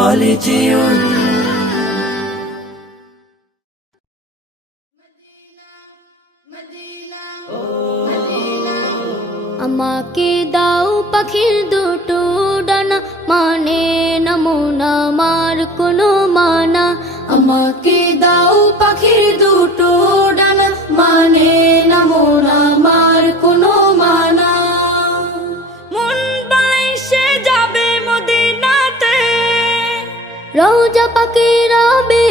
خالدون আমাকে দাও পাখির দুটো ডানা, মানে না মন আমার কোনো মানা। আমাকে দাও পাখির দুটো ডানা, মানে না মন আমার কোনো মানা। মন বাইসে যাবে মদিনাতে, রওজা পাকের রবে